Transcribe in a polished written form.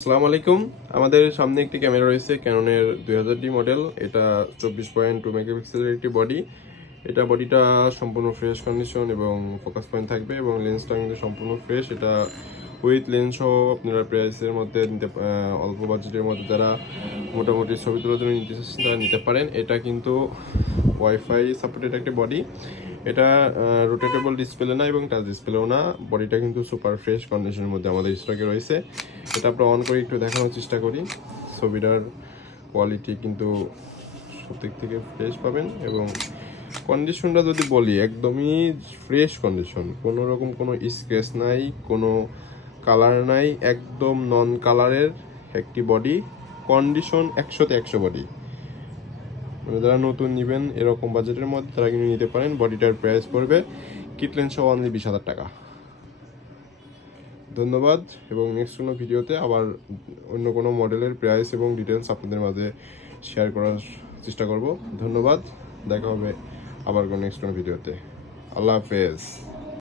আসসালামু আলাইকুম। আমাদের সামনে একটি ক্যামেরা রয়েছে ক্যাননের 2000D মডেল। এটা 24.2 মেগাপিক্সেলের একটি বডি। এটা বডিটা সম্পূর্ণ ফ্রেশ কন্ডিশন এবং ফোকাস পয়েন্ট থাকবে এবং লেন্সটা কিন্তু সম্পূর্ণ ফ্রেশ। এটা উইথ লেন্স সহ আপনারা প্রাইসের মধ্যে অল্প বাজেটের মধ্যে যারা মোটামুটি ছবি তোলার জন্য নিতে চাচ্ছেন তারা নিতে পারেন। এটা কিন্তু ওয়াইফাই সাপোর্টেড একটা বডি। এটা রোটেটেবল ডিসপ্লে না এবং টাচ ডিসপ্লেও না। বডিটা কিন্তু সুপার ফ্রেশ কন্ডিশনের মধ্যে আমাদের স্টকে রয়েছে। এটা আমরা অন করে একটু দেখানোর চেষ্টা করি। ছবিটার কোয়ালিটি কিন্তু সব দিক থেকে ফ্রেশ পাবেন এবং কন্ডিশনটা যদি বলি একদমই ফ্রেশ কন্ডিশন, কোনো রকম কোনো স্ক্র্যাচ নাই, কোনো কালার নাই, একদম নন কালারের একটি বডি। Condition 100তে 100 body. মানে যারা নতুন নেবেন এরকম বাজেটের মধ্যে তারা কিন্তু নিতে পারেন। বডিটার প্রাইস পড়বে কিট লেন্স সহ অনলি 20,000 টাকা। ধন্যবাদ এবং নেক্সট কোনো ভিডিওতে আবার অন্য কোনো মডেলের প্রাইস এবং ডিটেলস আপনাদের মাঝে শেয়ার করার চেষ্টা করব। ধন্যবাদ, দেখা হবে আবার নেক্সট কোনো ভিডিওতে। আল্লাহ হাফেজ।